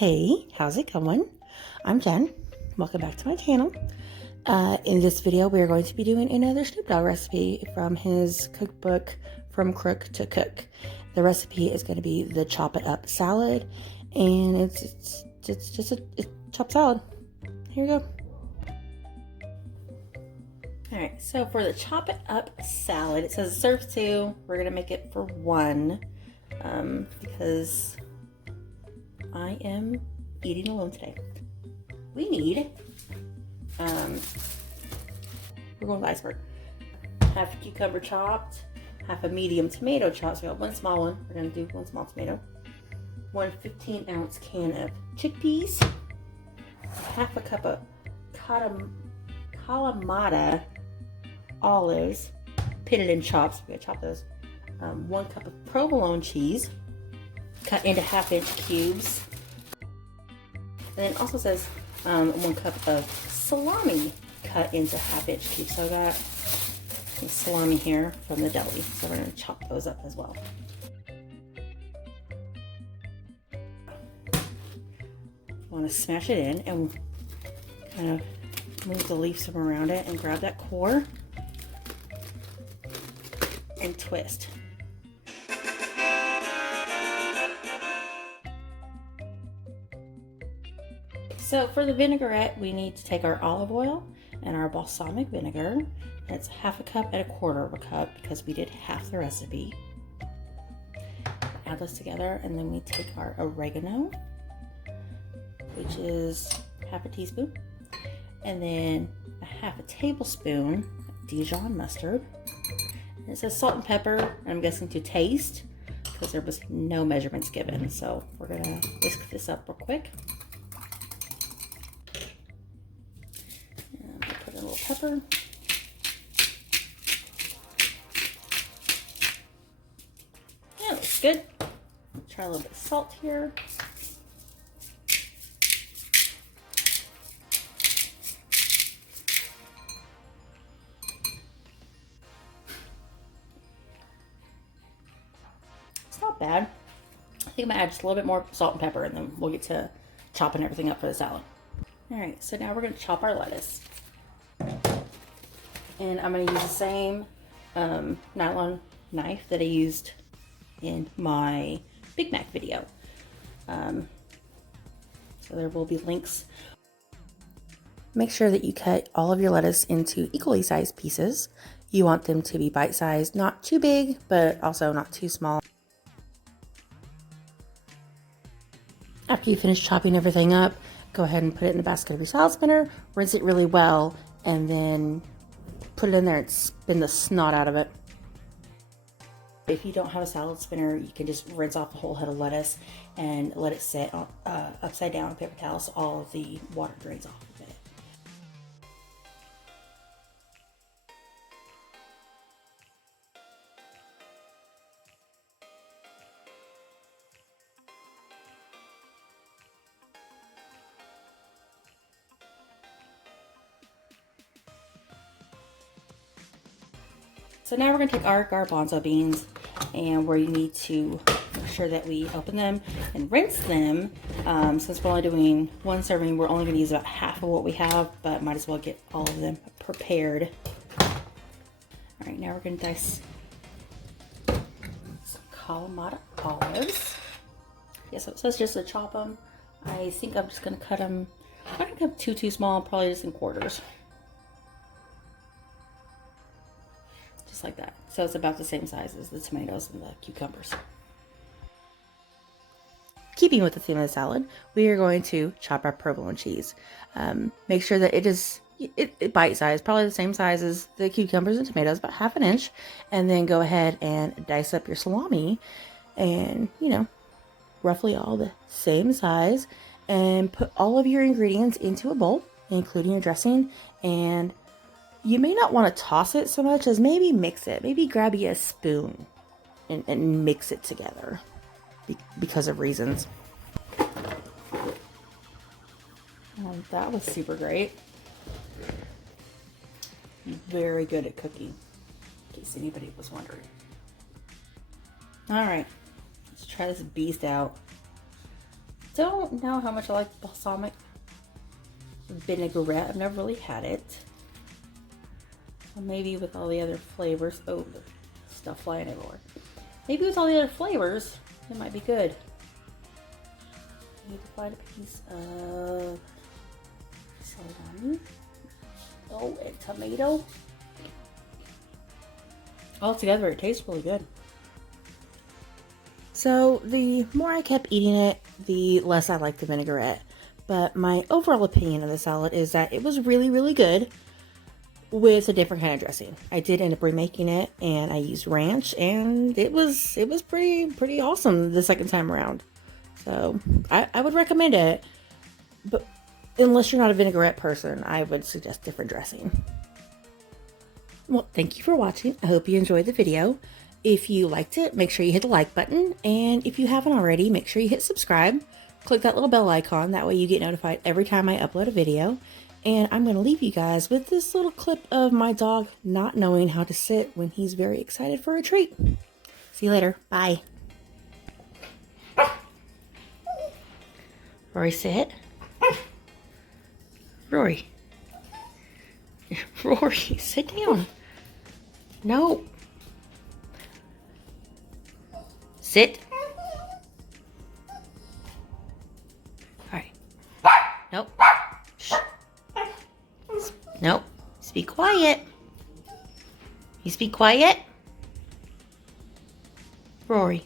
Hey, how's it going? I'm Jen. Welcome back to my channel. In this video, we are going to be doing another Snoop Dogg recipe from his cookbook, From Crook to Cook. The recipe is going to be the chop it up salad, and it's just a chopped salad. Here you go. All right, so for the chop it up salad, it says serve 2. We're gonna make it for 1 because I am eating alone today. We need, we're going with iceberg. Half a cucumber chopped, half a medium tomato chopped. So we got 1 small one. We're gonna do 1 small tomato. 1 15-ounce can of chickpeas, half a cup of Kalamata olives, pitted in chops. We're gonna chop those. 1 cup of provolone cheese, cut into 1/2-inch cubes. And then it also says 1 cup of salami, cut into 1/2-inch cubes. So I got some salami here from the deli. So we're gonna chop those up as well. Want to smash it in and kind of move the leaves from around it and grab that core and twist. So for the vinaigrette, we need to take our olive oil and our balsamic vinegar. And it's 1/2 cup and 1/4 of a cup because we did half the recipe. Add those together, and then we take our oregano, which is 1/2 teaspoon, and then 1/2 tablespoon of Dijon mustard. And it says salt and pepper, and I'm guessing to taste because there was no measurements given. So we're gonna whisk this up real quick. And I'll put in a little pepper. Yeah, looks good. Try a little bit of salt here. Not bad. I think I'm gonna add just a little bit more salt and pepper, and then we'll get to chopping everything up for the salad. All right, so now we're gonna chop our lettuce, and I'm gonna use the same nylon knife that I used in my Big Mac video. So there will be links. Make sure that you cut all of your lettuce into equally sized pieces. You want them to be bite-sized, not too big, but also not too small. After you finish chopping everything up, go ahead and put it in the basket of your salad spinner, rinse it really well, and then put it in there and spin the snot out of it. If you don't have a salad spinner, you can just rinse off the whole head of lettuce and let it sit upside down on paper towels so all of the water drains off of it. So now we're going to take our garbanzo beans, and we need to make sure that we open them and rinse them. Since we're only doing 1 serving, we're only going to use about half of what we have, but might as well get all of them prepared. All right, now we're going to dice some Kalamata olives. Yeah, so it says just to chop them. I think I'm just going to cut them. I'm not going to cut them too small, probably just in quarters. Like that. So it's about the same size as the tomatoes and the cucumbers. Keeping with the theme of the salad, we are going to chop our provolone cheese. Make sure that it is bite size, probably the same size as the cucumbers and tomatoes, about 1/2 inch. And then go ahead and dice up your salami, and roughly all the same size, and put all of your ingredients into a bowl, including your dressing. And you may not want to toss it so much as maybe mix it. Maybe grab you a spoon and mix it together because of reasons. That was super great. Very good at cooking, in case anybody was wondering. All right, let's try this beast out. don't know how much I like balsamic vinaigrette. I've never really had it. So maybe with all the other flavors. Oh, the stuff flying everywhere. Maybe with all the other flavors, it might be good. I need to find a piece of salami. Oh, and tomato. All together, it tastes really good. So the more I kept eating it, the less I liked the vinaigrette. But my overall opinion of the salad is that it was really, really good with a different kind of dressing. I did end up remaking it, and I used ranch, and it was pretty awesome the second time around. So I would recommend it, but unless you're not a vinaigrette person, I would suggest different dressing. Well, thank you for watching. I hope you enjoyed the video. If you liked it, make sure you hit the like button, and if you haven't already, make sure you hit subscribe. Click that little bell icon, that way you get notified every time I upload a video. And I'm going to leave you guys with this little clip of my dog not knowing how to sit when he's very excited for a treat. See you later. Bye. Rory, sit. Rory. Rory, sit down. No. Sit. All right. Nope. Shh. Nope. Just be quiet. You speak quiet? Rory.